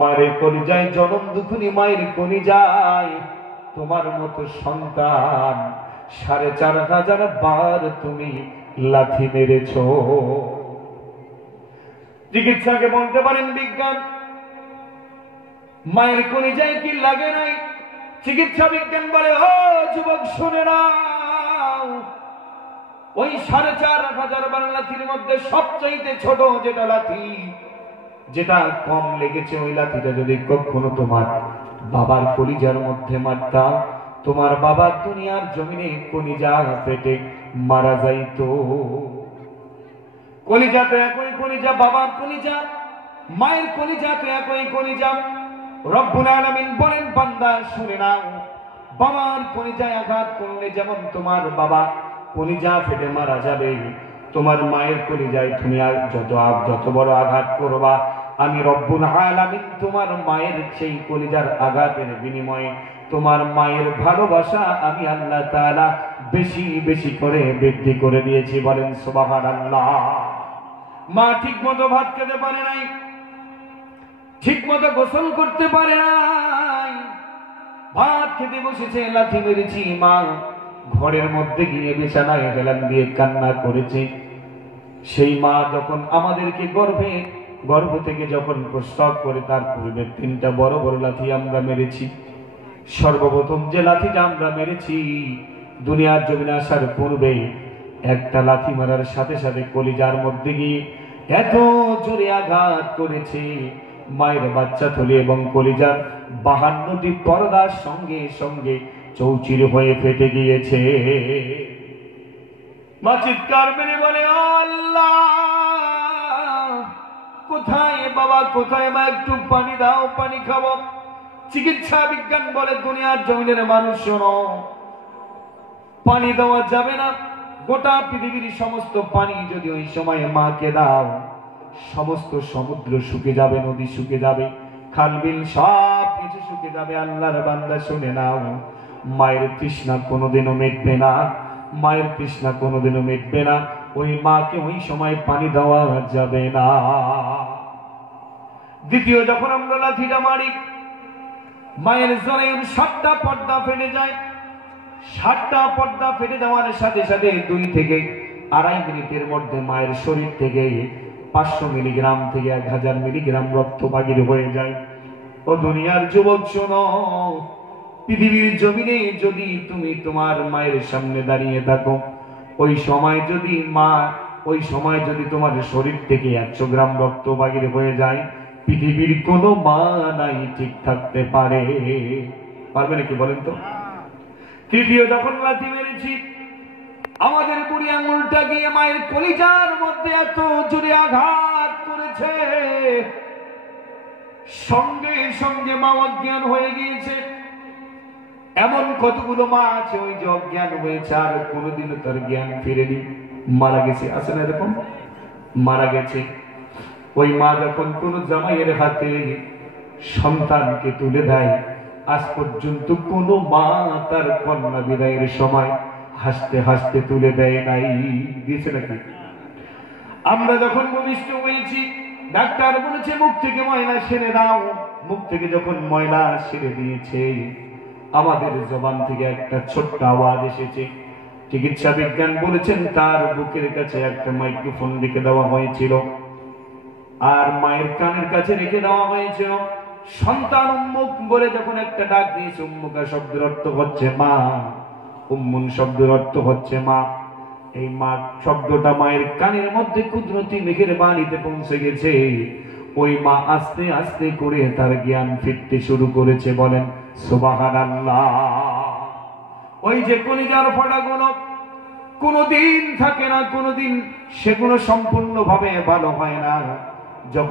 মায়ের কলিজায় জনম দুখুনি মায়ের কলিজায় তোমার মতো সন্তান ৪,৫০০ বার তুমি লাথি মেরেছ। চিকিৎসাকে বলতে পারেন বিজ্ঞান, মায়ের কলিজায় কি লাগে নাই? চিকিৎসা বিজ্ঞান বলে, ও যুবক শুনে নাও, ওই ৪,৫০০ বার লাথির মধ্যে সবচাইতে ছোট যেটা লাথি, যেটা কম লেগেছে, ওই লাথিটা যদি কখনো তোমার বাবার কলিজার মধ্যে মারতা, তোমার বাবার দুনিয়ার জমিনে কলিজা ফেটে মারা যাইতো। কলিজা তো একই কলিজা, বাবার কলিজা, মায়ের কলিজা তো একই কলিজা। রব্বুল আলামিন বলেন, বান্দা শুনে নাও, বাবার কলিজায় আঘাত করলে যেমন তোমার বাবা কলিজা ফেটে মারা যাবে, তোমার মায়ের কলিজায় তুমি আর যত বড় আঘাত করবা, আমি রব্বুল আলামিন তোমার মায়ের সেই কলিজার আঘাতের বিনিময়ে তোমার মায়ের ভালোবাসা আমি আল্লাহ তাআলা বেশি বেশি করে বৃদ্ধি করে দিয়েছি। বলেন সুবহানাল্লাহ। মা ঠিক মতো ভাত খেতে পারে নাই, ঠিক মতো গোসল করতে পারে নাই, ভাত খেতে বসেছে, লাথি মেরেছি, মা ঘরের মধ্যে গিয়ে বিছানায় হেলান দিয়ে কান্না করেছে। সেই মা যখন আমাদেরকে গর্ভ থেকে যখন প্রসব করে, তার পূর্বে ৩টা বড় বড় লাথি আমরা মেরেছি। সর্বপ্রথম যে লাথিটা আমরা মেরেছি, দুনিয়ার জমিনে আসার পূর্বে একটা লাথি মারার সাথে সাথে কলিজার মধ্যে গিয়ে এত জোরে আঘাত করেছে, মায়ের বাচ্চা থলি এবং কলিজার ৫২টি পর্দার সঙ্গে সঙ্গে চৌচির হয়ে ফেটে গিয়েছে। মা চিৎকার মেরে বলে, আল্লাহ কোথায় বাবা, কোথায় মা, একটু পানি দাও, পানি খাবো। চিকিৎসা বিজ্ঞান বলে, দুনিয়ার জমিনের মানুষ শোনো, পানি দেওয়া যাবে না। গোটা পৃথিবীর সমস্ত পানি যদি ওই সময় মাকে দাও, সমস্ত সমুদ্র শুকে যাবে, নদী শুকে যাবে, খাল বিল সব কিছু শুকে যাবে। আল্লাহর বান্দা শুনে নাও, মায়ের তৃষ্ণা কোনোদিনও মিটবে না, মায়ের তৃষ্ণা কোনোদিনও মিটবে না। ওই মাকে ওই সময় পানি দেওয়া যাবে না। দ্বিতীয় যখন আমরা লাথিটা মারি, মায়ের জরায়ুর ৭টা পর্দা ফেটে যায়। ৭টা পর্দা ফেটে যাওয়ার সাথে সাথে ২ থেকে ২.৫ মিনিটের মধ্যে মায়ের শরীর থেকে ৫০০ মিলিগ্রাম থেকে ১,০০০ মিলিগ্রাম রক্ত বাহির হয়ে যায়। ও দুনিয়ার যুবক শোনো, পৃথিবীর জমিনে যদি তুমি তোমার মায়ের সামনে দাঁড়িয়ে থাকো, ওই সময় যদি তোমার শরীর থেকে ১০০ গ্রাম রক্ত বাহির হয়ে যায়, পৃথিবীর কোনো মা নাই ঠিক থাকতে পারবে নাকি বলেন তো? তৃতীয় যখন লাথি মেরেছি, আমাদের বুড়ি আঙুলটা গিয়ে মায়ের কলিজার মধ্যে এত জোরে আঘাত করেছে, সঙ্গে সঙ্গে মা অজ্ঞান হয়ে গিয়েছে। এমন কতগুলো মা আছে ওই যে অজ্ঞান হয়েছে, আর কোনোদিনও তার জ্ঞান ফিরেনি, মারা গেছে। আছে না এরকম? মারা গেছে। ওই মা যখন কোন জামাইয়ের হাতে সন্তানকে তুলে দেয়, আজ পর্যন্ত কোন মা তার কন্যা বিদায়ের সময় হাসতে হাসতে তুলে দেয় নাই। দিয়েছে নাকি? আমরা যখন ভূমিষ্ঠ হয়েছি, ডাক্তার বলেছে মুখ থেকে ময়লা সেরে দাও। মুখ থেকে যখন ময়লা সেরে দিয়েছে, আমাদের জবান থেকে একটা ছোট্ট আওয়াজ এসেছে। চিকিৎসা বিজ্ঞান বলেছেন তার বুকের কাছে একটা মাইক্রোফোন রেখে দেওয়া হয়েছিল, আর মায়ের কানের কাছে রেখে দেওয়া হয়েছিল। সন্তান উম্মুক বলে যখন একটা ডাক দিয়েছে, উম্মুকা শব্দের অর্থ হচ্ছে মা, উম্মুন শব্দের অর্থ হচ্ছে মা। এই মা শব্দটা মায়ের কানের মধ্যে কুদরতি মেঘের বাণীতে পৌঁছে গেছে। ওই মা আস্তে আস্তে করে তার জ্ঞান ফিরতে শুরু করেছে। বলেন সুবহানাল্লাহ। ওই যে কলিজার ফোঁটাগুলো কোনোদিন থাকে না, কোনোদিন সেগুলো সম্পূর্ণভাবে ভালো হয় না। যখন